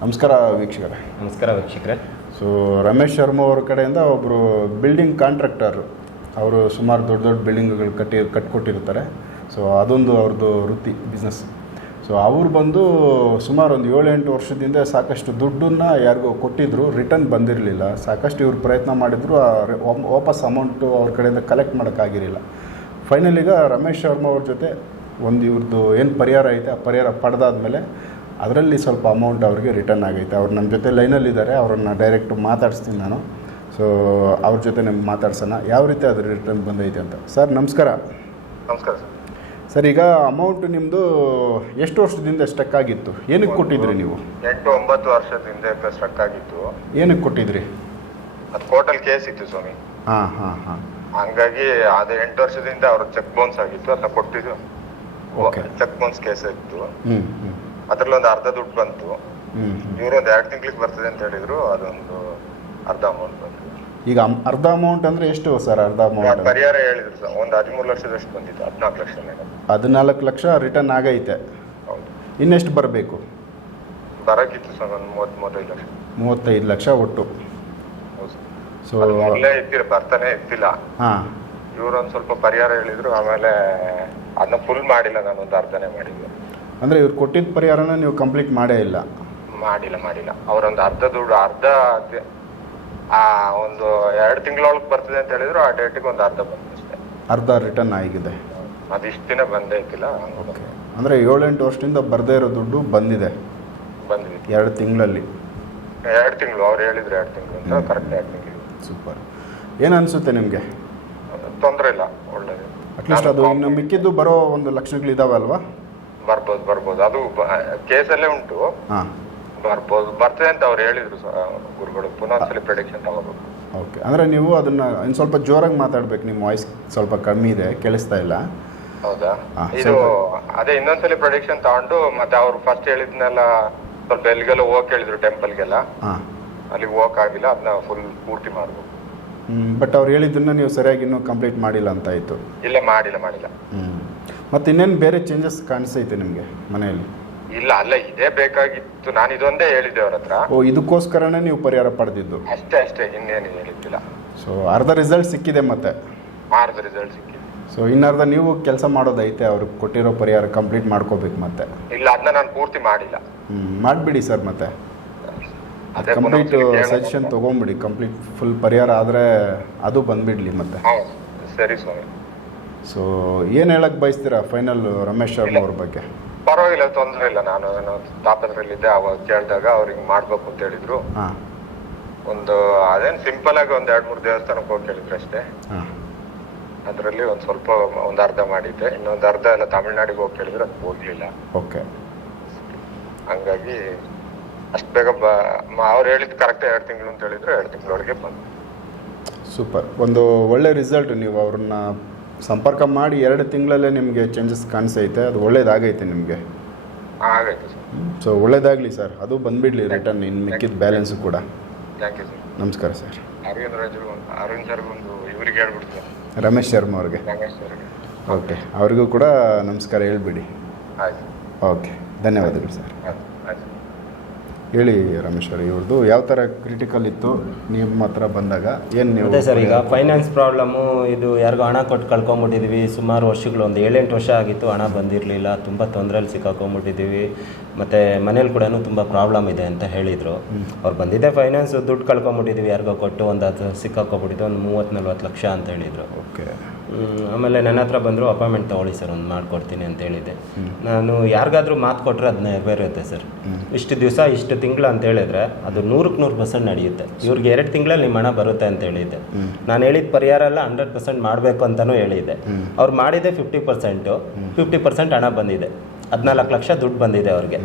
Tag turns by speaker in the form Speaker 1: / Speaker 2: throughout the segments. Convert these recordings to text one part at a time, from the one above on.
Speaker 1: ನಮಸ್ಕಾರ ವೀಕ್ಷಕರೇ.
Speaker 2: ನಮಸ್ಕಾರ ವೀಕ್ಷಕರೇ.
Speaker 1: ಸೊ ರಮೇಶ್ ಶರ್ಮಾ ಅವ್ರ ಕಡೆಯಿಂದ ಒಬ್ಬರು ಬಿಲ್ಡಿಂಗ್ ಕಾಂಟ್ರಾಕ್ಟರ್ ಅವರು ಸುಮಾರು ದೊಡ್ಡ ದೊಡ್ಡ ಬಿಲ್ಡಿಂಗ್ಗಳು ಕಟ್ಟಿ ಕಟ್ಕೊಟ್ಟಿರ್ತಾರೆ. ಸೊ ಅದೊಂದು ಅವ್ರದ್ದು ವೃತ್ತಿ ಬಿಸ್ನೆಸ್ ಸೊ ಅವ್ರು ಬಂದು ಸುಮಾರು ಒಂದು ಏಳೆಂಟು ವರ್ಷದಿಂದ ಸಾಕಷ್ಟು ದುಡ್ಡನ್ನು ಯಾರಿಗೂ ಕೊಟ್ಟಿದ್ರು ರಿಟರ್ನ್ ಬಂದಿರಲಿಲ್ಲ. ಸಾಕಷ್ಟು ಇವ್ರು ಪ್ರಯತ್ನ ಮಾಡಿದ್ರು ಆ ವಾಪಸ್ ಅಮೌಂಟು ಅವ್ರ ಕಡೆಯಿಂದ ಕಲೆಕ್ಟ್ ಮಾಡೋಕ್ಕಾಗಿರಲಿಲ್ಲ ಫೈನಲ್ ಈಗ ರಮೇಶ್ ಶರ್ಮಾ ಅವ್ರ ಜೊತೆ ಒಂದು ಇವ್ರದ್ದು ಏನು ಪರಿಹಾರ ಐತೆ ಆ ಪರಿಹಾರ ಪಡೆದಾದ್ಮೇಲೆ ಅದರಲ್ಲಿ ಸ್ವಲ್ಪ ಅಮೌಂಟ್ ಅವ್ರಿಗೆ ರಿಟರ್ನ್ ಆಗೈತೆ. ಅವ್ರು ನಮ್ಮ ಜೊತೆ ಲೈನಲ್ಲಿದ್ದಾರೆ ಅವ್ರನ್ನ ಡೈರೆಕ್ಟ್ ಮಾತಾಡಿಸ್ತೀನಿ ನಾನು. ಸೊ ಅವ್ರ ಜೊತೆ ನಿಮ್ಗೆ ಮಾತಾಡ್ಸೋಣ. ಯಾವ ರೀತಿ ಅದ್ರ ರಿಟರ್ನ್ ಬಂದೈತೆ ಅಂತ. ಸರ್ ನಮಸ್ಕಾರ.
Speaker 3: ನಮಸ್ಕಾರ ಸರ್.
Speaker 1: ಈಗ ಅಮೌಂಟ್ ನಿಮ್ಮದು ಎಷ್ಟು ವರ್ಷದಿಂದ ಸ್ಟಕ್ ಆಗಿತ್ತು? ಏನಕ್ಕೆ ಕೊಟ್ಟಿದ್ರಿ ನೀವು?
Speaker 3: ಎಂಟು ಒಂಬತ್ತು ವರ್ಷದಿಂದ ಸ್ಟ್ರಕ್ ಆಗಿತ್ತು.
Speaker 1: ಏನಕ್ಕೆ ಕೊಟ್ಟಿದ್ರಿ?
Speaker 3: ಅದು ಕೋರ್ಟಲ್ ಕೇಸ್ ಇತ್ತು ಸ್ವಾಮಿ.
Speaker 1: ಹಾಂ ಹಾಂ ಹಾಂ.
Speaker 3: ಹಂಗಾಗಿ ಅದು ಎಂಟು ವರ್ಷದಿಂದ ಅವ್ರ ಚೆಕ್ ಬೌನ್ಸ್ ಆಗಿತ್ತು ಅದನ್ನ ಕೊಟ್ಟಿದ್ರು
Speaker 1: Okay.
Speaker 3: ಚೆಕ್ ಬೌನ್ಸ್ ಕೇಸ್ ಇತ್ತು.
Speaker 1: ಹ್ಞೂ
Speaker 3: ಅದ್ರಲ್ಲಿ ಒಂದು ಅರ್ಧ ದುಡ್ಡು ಬಂತು. ಇವರು ಒಂದು ಎರಡು ತಿಂಗಳಿಗೆ ಬರ್ತದೆ ಅಂತ ಹೇಳಿದ್ರು ಅದೊಂದು ಅರ್ಧ ಅಮೌಂಟ್ ಬಂತು.
Speaker 1: ಈಗ ಅರ್ಧ ಅಮೌಂಟ್ ಅಂದ್ರೆ ಎಷ್ಟು ಸರ್ ಅರ್ಧ ಅಮೌಂಟ್
Speaker 3: ಪರಿಹಾರ ಹೇಳಿದ್ರು ಸರ್ ಒಂದು ಹದಿಮೂರು ಲಕ್ಷದಷ್ಟು ಬಂದಿತ್ತು ಹದಿನಾಲ್ಕು ಲಕ್ಷ
Speaker 1: ಹದಿನಾಲ್ಕು ಲಕ್ಷ ರಿಟರ್ನ್ ಆಗೈತೆ.
Speaker 3: ಹೌದು.
Speaker 1: ಇನ್ನೆಷ್ಟು ಬರಬೇಕು?
Speaker 3: ಬರಕಿತ್ತು ಸರ್ ಒಂದು ಮೂವತ್ತ್ ಮೂವತ್ತೈದು ಲಕ್ಷ.
Speaker 1: ಮೂವತ್ತೈದು ಲಕ್ಷ ಒಟ್ಟು. ಸೊ
Speaker 3: ಅದು ಇದ್ದಿರ ಇದ್ದಿಲ್ಲ ಬರ್ತಾನೆ ಇರ್ತಿಲ್ಲ.
Speaker 1: ಹಾಂ.
Speaker 3: ಇವ್ರು ಒಂದು ಸ್ವಲ್ಪ ಪರಿಹಾರ ಹೇಳಿದ್ರು ಆಮೇಲೆ ಅದನ್ನ ಫುಲ್ ಮಾಡಿಲ್ಲ ನಾನು ಒಂದು ಅರ್ಧನೇ ಮಾಡಿದ್ದೆ.
Speaker 1: ಅಂದರೆ ಇವ್ರು ಕೊಟ್ಟಿದ್ದ ಪರಿಹಾರನ ನೀವು ಕಂಪ್ಲೀಟ್ ಮಾಡೇ ಇಲ್ಲ.
Speaker 3: ಮಾಡಿಲ್ಲ ಮಾಡಿಲ್ಲ. ಅವರೊಂದು ಅರ್ಧ ದುಡ್ಡು ಅರ್ಧ ಅದೇ- ಆ ಒಂದು ಎರಡು ತಿಂಗಳೊಳಗೆ ಬರ್ತದೆ ಅಂತ ಹೇಳಿದ್ರು ಆ ಡೇಟಿಗೆ ಒಂದು ಅರ್ಧ ಬಂತು ಅಷ್ಟೇ.
Speaker 1: ಅರ್ಧ ರಿಟರ್ನ್ ಆಗಿದೆ.
Speaker 3: ಅದಿಷ್ಟು ದಿನ ಬಂದೇ ಇದ್ದಿಲ್ಲ
Speaker 1: ಓಕೆ ಅಂದರೆ ಏಳೆಂಟು ವರ್ಷದಿಂದ ಬರದೇ ಇರೋ ದುಡ್ಡು ಬಂದಿದೆ.
Speaker 3: ಬಂದ್ವಿ
Speaker 1: ಎರಡು ತಿಂಗಳಲ್ಲಿ.
Speaker 3: ಎರಡು ತಿಂಗಳು ಅವ್ರು ಹೇಳಿದ್ರು ಎರಡು ತಿಂಗಳು ಅಂತ ಕರೆಕ್ಟ್ ಎರಡು ತಿಂಗಳು.
Speaker 1: ಸೂಪರ್ ಏನು ಅನಿಸುತ್ತೆ ನಿಮಗೆ?
Speaker 3: ತೊಂದರೆ ಇಲ್ಲ ಒಳ್ಳೇದು.
Speaker 1: ಅಟ್ಲೀಸ್ಟ್ ಅದು ಇನ್ನು ಮಿಕ್ಕಿದ್ದು ಬರೋ ಒಂದು ಲಕ್ಷಣಗಳಿದಾವೆ ಅಲ್ವಾ?
Speaker 3: ಬರ್ಬೋದು ಬರ್ಬೋದು. ಅದು ಕೇಸಲ್ಲೇ ಉಂಟು.
Speaker 1: ಹಾಂ.
Speaker 3: ಬರ್ಬೋದು ಬರ್ತದೆ ಅಂತ ಅವ್ರು ಹೇಳಿದ್ರು ಗುರುಗಳು. ಪುನಃ ಒಂದ್ಸಲಿ ಪ್ರೆಡಿಕ್ಷನ್ ತಗೋಬೇಕು.
Speaker 1: ಓಕೆ ಅಂದರೆ ನೀವು ಅದನ್ನ ಇನ್ನು ಸ್ವಲ್ಪ ಜೋರಾಗಿ ಮಾತಾಡ್ಬೇಕು. ನಿಮ್ಮ ವಾಯ್ಸ್ ಸ್ವಲ್ಪ ಕಮ್ಮಿ ಇದೆ ಕೇಳಿಸ್ತಾ ಇಲ್ಲ.
Speaker 3: ಹೌದಾ? ಇದು ಅದೇ ಇನ್ನೊಂದ್ಸಲಿ ಪ್ರೊಡಿಕ್ಷನ್ ತಗೊಂಡು ಮತ್ತೆ ಅವ್ರು ಫಸ್ಟ್ ಹೇಳಿದ್ನೆಲ್ಲ ಸ್ವಲ್ಪ ಎಲ್ಲಿಗೆಲ್ಲ ಹೋಗಕ್ ಹೇಳಿದ್ರು ಟೆಂಪಲ್ಗೆಲ್ಲ
Speaker 1: ಹಾಂ.
Speaker 3: ಅಲ್ಲಿಗೆ ಹೋಗಕ್ ಆಗಿಲ್ಲ ಅದನ್ನ ಫುಲ್ ಪೂರ್ತಿ ಮಾಡಬೇಕು.
Speaker 1: ಬಟ್ ಅವ್ರು ಹೇಳಿದ್ದನ್ನ ನೀವು ಸರಿಯಾಗಿ ಇನ್ನೂ ಕಂಪ್ಲೀಟ್ ಮಾಡಿಲ್ಲ ಅಂತ ಆಯ್ತು.
Speaker 3: ಇಲ್ಲ ಮಾಡಿಲ್ಲ ಮಾಡಿಲ್ಲ.
Speaker 1: ಹ್ಞೂ ಮತ್ತು ಇನ್ನೇನು ಬೇರೆ ಚೇಂಜಸ್ ಕಾಣಿಸೈತೆ ನಿಮಗೆ ಮನೆಯಲ್ಲಿ?
Speaker 3: ಇಲ್ಲ ಅಲ್ಲ ಇದೇ ಬೇಕಾಗಿತ್ತು. ನಾನು ಇದೊಂದೇ ಹೇಳಿದ್ದೆ ಅವ್ರ ಹತ್ರ.
Speaker 1: ಓ ಇದಕ್ಕೋಸ್ಕರನೇ ನೀವು ಪರಿಹಾರ ಪಡೆದಿದ್ದು?
Speaker 3: ಅಷ್ಟೇ ಅಷ್ಟೇ ಇನ್ನೇನು ಹೇಳಿದ್ದಿಲ್ಲ.
Speaker 1: ಸೊ ಅರ್ಧ ರಿಸಲ್ಟ್ ಸಿಕ್ಕಿದೆ ಮತ್ತೆ?
Speaker 3: ಅರ್ಧ ರಿಸಲ್ಟ್ ಸಿಕ್ಕಿದೆ.
Speaker 1: ಸೊ ಇನ್ನರ್ಧ ನೀವು ಕೆಲಸ ಮಾಡೋದೈತೆ ಅವ್ರಿಗೆ ಕೊಟ್ಟಿರೋ ಪರಿಹಾರ ಕಂಪ್ಲೀಟ್ ಮಾಡ್ಕೋಬೇಕು ಮತ್ತೆ?
Speaker 3: ಇಲ್ಲ ಅದನ್ನ ನಾನು ಪೂರ್ತಿ ಮಾಡಿಲ್ಲ.
Speaker 1: ಹ್ಮ್, ಮಾಡಿಬಿಡಿ ಸರ್ ಮತ್ತೆ.
Speaker 3: ಅದೇ ಪುನಃ
Speaker 1: ಕಂಪ್ಲೀಟ್
Speaker 3: ಕೇಳೋಣ.
Speaker 1: ಸಜೆಷನ್ ತೊಗೊಂಬಿಡಿ. ಕಂಪ್ಲೀಟ್ ಫುಲ್ ಪರಿಹಾರ ಆದರೆ ಅದು ಬಂದ್ಬಿಡ್ಲಿ ಮತ್ತೆ.
Speaker 3: ಸರಿ ಸ್ವಾಮಿ.
Speaker 1: ಸೊ ಏನು ಹೇಳಕ್ಕೆ ಬಯಸ್ತೀರಾ ಫೈನಲ್ ರಮೇಶ್ ಶರ್ಮಾ ಅವ್ರ ಬಗ್ಗೆ?
Speaker 3: ಪರವಾಗಿಲ್ಲ ತೊಂದರೆ ಇಲ್ಲ. ನಾನು ಏನೋ ತಾಪತ್ರಲ್ಲಿದ್ದೆ ಅವಾಗ ಕೇಳಿದಾಗ ಅವ್ರಿಗೆ ಮಾಡ್ಬೇಕು ಅಂತ ಹೇಳಿದ್ರು.
Speaker 1: ಹಾಂ.
Speaker 3: ಒಂದು ಅದೇನು ಸಿಂಪಲ್ ಆಗಿ ಒಂದ್ ಎರಡ್ ಮೂರು ದೇವಸ್ಥಾನಕ್ಕೆ ಹೋಗಿ ಕೇಳಿದ್ರು ಅಷ್ಟೇ.
Speaker 1: ಹಾಂ.
Speaker 3: ಅದರಲ್ಲಿ ಒಂದ್ ಸ್ವಲ್ಪ ಒಂದ್ ಅರ್ಧ ಮಾಡಿದ್ದೆ. ಇನ್ನೊಂದ್ ಅರ್ಧ ಎಲ್ಲ ತಮಿಳ್ನಾಡಿಗೆ ಹೋಗಿ ಕೇಳಿದ್ರೆ ಅದು ಹೋಗ್ಲಿಲ್ಲ.
Speaker 1: ಓಕೆ.
Speaker 3: ಹಂಗಾಗಿ ಅಷ್ಟು ಬೇಗ ಬ ಅವ್ರು ಹೇಳಿದ್ ಕರೆಕ್ಟ್ ಎರಡು ತಿಂಗಳು ಅಂತ ಹೇಳಿದ್ರು ಎರಡು ತಿಂಗಳೊಳಗೆ ಬಂದು
Speaker 1: ಸೂಪರ್. ಒಂದು ಒಳ್ಳೆ ರಿಸಲ್ಟ್ ನೀವು ಅವ್ರನ್ನ ಸಂಪರ್ಕ ಮಾಡಿ ಎರಡು ತಿಂಗಳಲ್ಲೇ ನಿಮಗೆ ಚೇಂಜಸ್ ಕಾಣಿಸೈತೆ ಅದು ಒಳ್ಳೇದಾಗೈತೆ ನಿಮಗೆ.
Speaker 3: ಆಗೈತೆ ಸರ್.
Speaker 1: ಸೊ ಒಳ್ಳೇದಾಗಲಿ ಸರ್ ಅದು ಬಂದ್ಬಿಡ್ಲಿ ರಿಟರ್ನ್ ಇನ್ನು ಮಿಕ್ಕಿದ ಬ್ಯಾಲೆನ್ಸು ಕೂಡ.
Speaker 3: ಥ್ಯಾಂಕ್ ಯು ಸರ್
Speaker 1: ನಮಸ್ಕಾರ ಸರ್.
Speaker 3: ಅರವಿಂದ್ ರಾಜರು ಅರವಿಂದ್ ಸರ್ಗೆ ಒಂದು ಇವ್ರಿಗೆ ಹೇಳ್ಬಿಡ್ತೀನಿ
Speaker 1: ರಮೇಶ್ ಶರ್ಮಾ ಅವ್ರಿಗೆ.
Speaker 3: ರಮೇಶ್ ಸರ್ಗೆ
Speaker 1: ಓಕೆ ಅವ್ರಿಗೂ ಕೂಡ ನಮಸ್ಕಾರ ಹೇಳ್ಬಿಡಿ.
Speaker 3: ಆಯ್ತು.
Speaker 1: ಓಕೆ ಧನ್ಯವಾದಗಳು ಸರ್.
Speaker 3: ಆಯ್ತು ಆಯ್ತು.
Speaker 1: ಹೇಳಿ ರಮೇಶ್ ಅವ್ರೆ ಇವ್ರದ್ದು ಯಾವ ಥರ ಕ್ರಿಟಿಕಲ್ ಇತ್ತು ನಿಮ್ಮ ಹತ್ರ ಬಂದಾಗ? ಏನು ನೀವು
Speaker 2: ಅದೇ ಸರ್ ಈಗ ಫೈನಾನ್ಸ್ ಪ್ರಾಬ್ಲಮ್ಮು ಇದು ಯಾರಿಗೋ ಹಣ ಕೊಟ್ಟು ಕಳ್ಕೊಂಬಿಟ್ಟಿದ್ವಿ. ಸುಮಾರು ವರ್ಷಗಳು ಒಂದು ಏಳೆಂಟು ವರ್ಷ ಆಗಿತ್ತು ಹಣ ಬಂದಿರಲಿಲ್ಲ. ತುಂಬ ತೊಂದರೆಯಲ್ಲಿ ಸಿಕ್ಕಾಕೊಂಬಿಟ್ಟಿದ್ದೀವಿ ಮತ್ತು ಮನೇಲಿ ಕೂಡ ತುಂಬ ಪ್ರಾಬ್ಲಮ್ ಇದೆ ಅಂತ ಹೇಳಿದರು. ಅವ್ರು ಬಂದಿದ್ದೆ ಫೈನಾನ್ಸ್ ದುಡ್ಡು ಕಳ್ಕೊಂಬಿಟ್ಟಿದ್ದೀವಿ ಯಾರಿಗೋ ಕೊಟ್ಟು ಒಂದು ಹತ್ತು ಸಿಕ್ಕಾಕೊಂಬಿಟ್ಟಿದ್ದು ಒಂದು ಮೂವತ್ತು ನಲ್ವತ್ತು ಲಕ್ಷ ಅಂತ ಹೇಳಿದರು.
Speaker 1: ಓಕೆ.
Speaker 2: ಆಮೇಲೆ ನನ್ನ ಹತ್ರ ಬಂದರು ಅಪಾಯಿಂಟ್ಮೆಂಟ್ ತೊಗೊಳ್ಳಿ ಸರ್, ಒಂದು ಮಾಡಿಕೊಡ್ತೀನಿ ಅಂತ ಹೇಳಿದೆ ನಾನು ಯಾರಿಗಾದ್ರೂ ಮಾತು ಕೊಟ್ಟರೆ ಅದು ನೆರವೇರುತ್ತೆ ಸರ್. ಇಷ್ಟು ದಿವಸ, ಇಷ್ಟು ತಿಂಗಳು ಅಂತ ಹೇಳಿದ್ರೆ ಅದು ನೂರಕ್ಕೆ ನೂರು ಪರ್ಸೆಂಟ್ ನಡೆಯುತ್ತೆ. ಇವ್ರಿಗೆ ಎರಡು ತಿಂಗಳಲ್ಲಿ ನಿಮ್ಮ ಹಣ ಬರುತ್ತೆ ಅಂತ ಹೇಳಿದ್ದೆ. ನಾನು ಹೇಳಿದ ಪರಿಹಾರ ಎಲ್ಲ ಹಂಡ್ರೆಡ್ ಪರ್ಸೆಂಟ್ ಮಾಡಬೇಕು ಅಂತಲೂ ಹೇಳಿದ್ದೆ. ಅವ್ರು ಮಾಡಿದ್ದೆ ಫಿಫ್ಟಿ ಪರ್ಸೆಂಟು ಫಿಫ್ಟಿ ಪರ್ಸೆಂಟ್ ಹಣ ಬಂದಿದೆ. ಹದಿನಾಲ್ಕು ಲಕ್ಷ ದುಡ್ಡು ಬಂದಿದೆ ಅವ್ರಿಗೆ.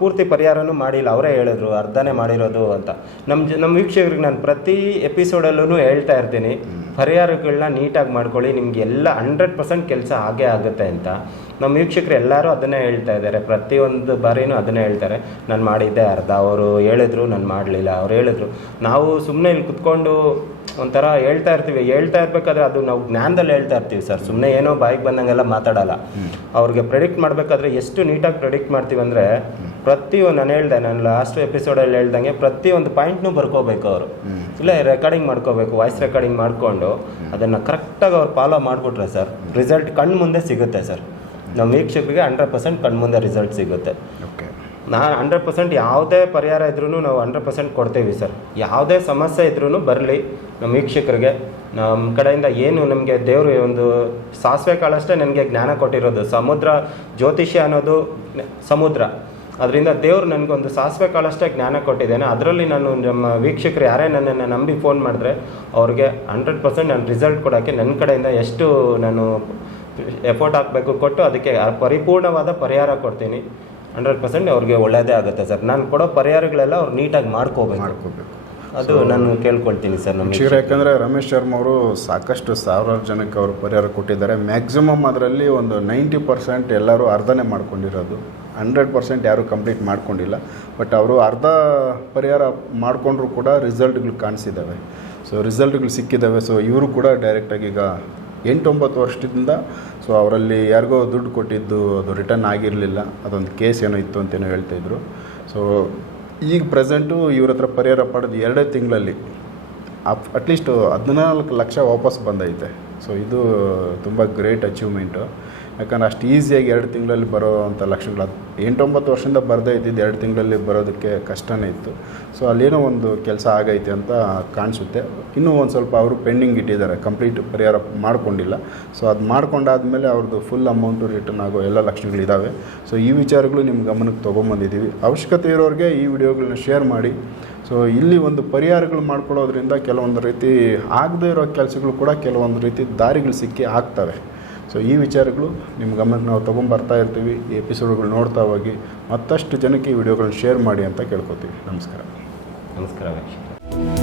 Speaker 2: ಪೂರ್ತಿ ಪರಿಹಾರನೂ ಮಾಡಿಲ್ಲ. ಅವರೇ ಹೇಳಿದ್ರು, ಅರ್ಧನೇ ಮಾಡಿರೋದು ಅಂತ. ನಮ್ಮ ಜ ನಮ್ಮ ವೀಕ್ಷಕರಿಗೆ ನಾನು ಪ್ರತಿ ಎಪಿಸೋಡಲ್ಲೂ ಹೇಳ್ತಾ ಇರ್ತೀನಿ. ಪರಿಹಾರಗಳನ್ನ ನೀಟಾಗಿ ಮಾಡ್ಕೊಳ್ಳಿ, ನಿಮಗೆ ಎಲ್ಲ ಹಂಡ್ರೆಡ್ ಪರ್ಸೆಂಟ್ ಕೆಲಸ ಆಗೇ ಆಗುತ್ತೆ ಅಂತ. ನಮ್ಮ ವೀಕ್ಷಕರು ಎಲ್ಲರೂ ಅದನ್ನೇ ಹೇಳ್ತಾ ಇದ್ದಾರೆ. ಪ್ರತಿಯೊಂದು ಬಾರಿನೂ ಅದನ್ನೇ ಹೇಳ್ತಾರೆ. ನಾನು ಮಾಡಿದ್ದೆ ಅರ್ಧ. ಅವರು ಹೇಳಿದ್ರು, ನಾನು ಮಾಡಲಿಲ್ಲ. ಅವ್ರು ಹೇಳಿದ್ರು. ನಾವು ಸುಮ್ಮನೆ ಇಲ್ಲಿ ಕುತ್ಕೊಂಡು ಒಂಥರ ಹೇಳ್ತಾ ಇರ್ತೀವಿ. ಹೇಳ್ತಾ ಇರ್ಬೇಕಾದ್ರೆ ಅದು ನಾವು ಜ್ಞಾನದಲ್ಲಿ ಹೇಳ್ತಾ ಇರ್ತೀವಿ ಸರ್. ಸುಮ್ಮನೆ ಏನೋ ಬಾಯಿಗೆ ಬಂದಂಗೆಲ್ಲ ಮಾತಾಡಲ್ಲ. ಅವ್ರಿಗೆ ಪ್ರೆಡಿಕ್ಟ್ ಮಾಡಬೇಕಾದ್ರೆ ಎಷ್ಟು ನೀಟಾಗಿ ಪ್ರೆಡಿಕ್ಟ್ ಮಾಡ್ತೀವಿ ಅಂದರೆ ಪ್ರತಿಯೊಂದು ನಾನು ಹೇಳ್ದೆ ನಾನು ಲಾಸ್ಟ್ ಎಪಿಸೋಡಲ್ಲಿ ಹೇಳ್ದಂಗೆ ಪ್ರತಿಯೊಂದು ಪಾಯಿಂಟ್ನೂ ಬರ್ಕೋಬೇಕು ಅವರು. ಇಲ್ಲ ರೆಕಾರ್ಡಿಂಗ್ ಮಾಡ್ಕೋಬೇಕು ವಾಯ್ಸ್ ರೆಕಾರ್ಡಿಂಗ್ ಮಾಡಿಕೊಂಡು ಅದನ್ನು ಕರೆಕ್ಟಾಗಿ ಅವ್ರು ಫಾಲೋ ಮಾಡಿಬಿಟ್ರೆ ಸರ್ ರಿಸಲ್ಟ್ ಕಣ್ಣು ಮುಂದೆ ಸಿಗುತ್ತೆ ಸರ್. ನಮ್ಮ ವೀಕ್ಷಕರಿಗೆ ಹಂಡ್ರೆಡ್ ಪರ್ಸೆಂಟ್ ಕಣ್ಮುಂದೆ ರಿಸಲ್ಟ್ ಸಿಗುತ್ತೆ.
Speaker 1: ಓಕೆ
Speaker 2: ನಾನು ಹಂಡ್ರೆಡ್ ಪರ್ಸೆಂಟ್ ಯಾವುದೇ ಪರಿಹಾರ ಇದ್ರೂ ನಾವು ಹಂಡ್ರೆಡ್ ಪರ್ಸೆಂಟ್ ಕೊಡ್ತೀವಿ ಸರ್. ಯಾವುದೇ ಸಮಸ್ಯೆ ಇದ್ರೂ ಬರಲಿ ನಮ್ಮ ವೀಕ್ಷಕರಿಗೆ. ನಮ್ಮ ಕಡೆಯಿಂದ ಏನು ನಮಗೆ ದೇವರು ಒಂದು ಸಾಸಿವೆ ಕಾಳಷ್ಟೇ ನನಗೆ ಜ್ಞಾನ ಕೊಟ್ಟಿರೋದು. ಸಮುದ್ರ ಜ್ಯೋತಿಷ್ಯ ಅನ್ನೋದು ಸಮುದ್ರ. ಅದರಿಂದ ದೇವ್ರು ನನಗೊಂದು ಸಾಸಿವೆ ಕಾಳಷ್ಟೇ ಜ್ಞಾನ ಕೊಟ್ಟಿದ್ದೇನೆ. ಅದರಲ್ಲಿ ನಾನು ನಮ್ಮ ವೀಕ್ಷಕರು ಯಾರೇ ನನ್ನನ್ನು ನಂಬಿ ಫೋನ್ ಮಾಡಿದ್ರೆ ಅವ್ರಿಗೆ ಹಂಡ್ರೆಡ್ ಪರ್ಸೆಂಟ್ ನಾನು ರಿಸಲ್ಟ್ ಕೊಡೋಕ್ಕೆ ನನ್ನ ಕಡೆಯಿಂದ ಎಷ್ಟು ನಾನು ಎಫೋರ್ಟ್ ಹಾಕಬೇಕು ಕೊಟ್ಟು ಅದಕ್ಕೆ ಪರಿಪೂರ್ಣವಾದ ಪರಿಹಾರ ಕೊಡ್ತೀನಿ. ಹಂಡ್ರೆಡ್ ಪರ್ಸೆಂಟ್ ಅವ್ರಿಗೆ ಒಳ್ಳೆಯದೇ ಆಗುತ್ತೆ ಸರ್. ನಾನು ಕೊಡೋ ಪರಿಹಾರಗಳೆಲ್ಲ ಅವ್ರು ನೀಟಾಗಿ ಮಾಡ್ಕೋಬೇಕು.
Speaker 1: ಮಾಡ್ಕೋಬೇಕು.
Speaker 2: ಅದು ನಾನು ಕೇಳ್ಕೊಳ್ತೀನಿ ಸರ್ ನಮ್ಮ
Speaker 1: ವೀಕ್ಷಕರೇ ಯಾಕಂದರೆ ರಮೇಶ್ ಶರ್ಮಾ ಅವರು ಸಾಕಷ್ಟು ಸಾವಿರಾರು ಜನಕ್ಕೆ ಅವರು ಪರಿಹಾರ ಕೊಟ್ಟಿದ್ದಾರೆ. ಮ್ಯಾಕ್ಸಿಮಮ್ ಅದರಲ್ಲಿ ಒಂದು ನೈಂಟಿ ಪರ್ಸೆಂಟ್ ಎಲ್ಲರೂ ಅರ್ಧನೇ ಮಾಡ್ಕೊಂಡಿರೋದು. ಹಂಡ್ರೆಡ್ ಪರ್ಸೆಂಟ್ ಯಾರೂ ಕಂಪ್ಲೀಟ್ ಮಾಡ್ಕೊಂಡಿಲ್ಲ. ಬಟ್ ಅವರು ಅರ್ಧ ಪರಿಹಾರ ಮಾಡಿಕೊಂಡ್ರು ಕೂಡ ರಿಸಲ್ಟ್ಗಳು ಕಾಣಿಸಿದ್ದಾವೆ ಸೊ ರಿಸಲ್ಟ್ಗಳು ಸಿಕ್ಕಿದ್ದಾವೆ ಸೊ ಇವರು ಕೂಡ ಡೈರೆಕ್ಟಾಗಿ ಈಗ ಎಂಟೊಂಬತ್ತು ವರ್ಷದಿಂದ ಸೊ ಅವರಲ್ಲಿ ಯಾರಿಗೋ ದುಡ್ಡು ಕೊಟ್ಟಿದ್ದು ಅದು ರಿಟರ್ನ್ ಆಗಿರಲಿಲ್ಲ. ಅದೊಂದು ಕೇಸ್ ಏನೋ ಇತ್ತು ಅಂತೇನೋ ಹೇಳ್ತಾಯಿದ್ರು ಸೊ ಈಗ ಪ್ರೆಸೆಂಟು ಇವ್ರ ಹತ್ರ ಪರಿಹಾರ ಪಡೆದು ಎರಡೇ ತಿಂಗಳಲ್ಲಿ ಅಪ್ ಅಟ್ಲೀಸ್ಟ್ ಹದಿನಾಲ್ಕು ಲಕ್ಷ ವಾಪಸ್ ಬಂದೈತೆ. ಸೊ ಇದು ತುಂಬ ಗ್ರೇಟ್ ಅಚೀವ್ಮೆಂಟು ಯಾಕಂದ್ರೆ ಅಷ್ಟು ಈಸಿಯಾಗಿ ಎರಡು ತಿಂಗಳಲ್ಲಿ ಬರೋ ಅಂಥ ಲಕ್ಷಣಗಳು ಅದು ಎಂಟೊಂಬತ್ತು ವರ್ಷದಿಂದ ಬರದೇ ಇದ್ದಿದ್ದು ಎರಡು ತಿಂಗಳಲ್ಲಿ ಬರೋದಕ್ಕೆ ಕಷ್ಟನೇ ಇತ್ತು. ಸೊ ಅಲ್ಲೇನೋ ಒಂದು ಕೆಲಸ ಆಗೈತೆ ಅಂತ ಕಾಣಿಸುತ್ತೆ. ಇನ್ನೂ ಒಂದು ಸ್ವಲ್ಪ ಅವರು ಪೆಂಡಿಂಗ್ ಇಟ್ಟಿದ್ದಾರೆ, ಕಂಪ್ಲೀಟ್ ಪರಿಹಾರ ಮಾಡ್ಕೊಂಡಿಲ್ಲ. ಸೊ ಅದು ಮಾಡ್ಕೊಂಡಾದಮೇಲೆ ಅವ್ರದ್ದು ಫುಲ್ ಅಮೌಂಟು ರಿಟರ್ನ್ ಆಗೋ ಎಲ್ಲ ಲಕ್ಷಣಗಳಿದ್ದಾವೆ ಸೊ ಈ ವಿಚಾರಗಳು ನಿಮ್ಮ ಗಮನಕ್ಕೆ ತೊಗೊಂಬಂದಿದ್ದೀವಿ. ಅವಶ್ಯಕತೆ ಇರೋರಿಗೆ ಈ ವಿಡಿಯೋಗಳನ್ನ ಶೇರ್ ಮಾಡಿ. ಸೊ ಇಲ್ಲಿ ಒಂದು ಪರಿಹಾರಗಳು ಮಾಡ್ಕೊಳ್ಳೋದ್ರಿಂದ ಕೆಲವೊಂದು ರೀತಿ ಆಗದೇ ಇರೋ ಕೆಲಸಗಳು ಕೂಡ ಕೆಲವೊಂದು ರೀತಿ ದಾರಿಗಳು ಸಿಕ್ಕಿ ಆಗ್ತವೆ. ಸೊ ಈ ವಿಚಾರಗಳು ನಿಮ್ಮ ಗಮನಕ್ಕೆ ನಾವು ತೊಗೊಂಬರ್ತಾ ಇರ್ತೀವಿ. ಈ ಎಪಿಸೋಡ್ಗಳು ನೋಡ್ತಾ ಹೋಗಿ ಮತ್ತಷ್ಟು ಜನಕ್ಕೆ ಈ ವಿಡಿಯೋಗಳನ್ನ ಶೇರ್ ಮಾಡಿ ಅಂತ ಕೇಳ್ಕೊತೀವಿ. ನಮಸ್ಕಾರ.
Speaker 2: ನಮಸ್ಕಾರ ವೀಕ್ಷಕರೇ.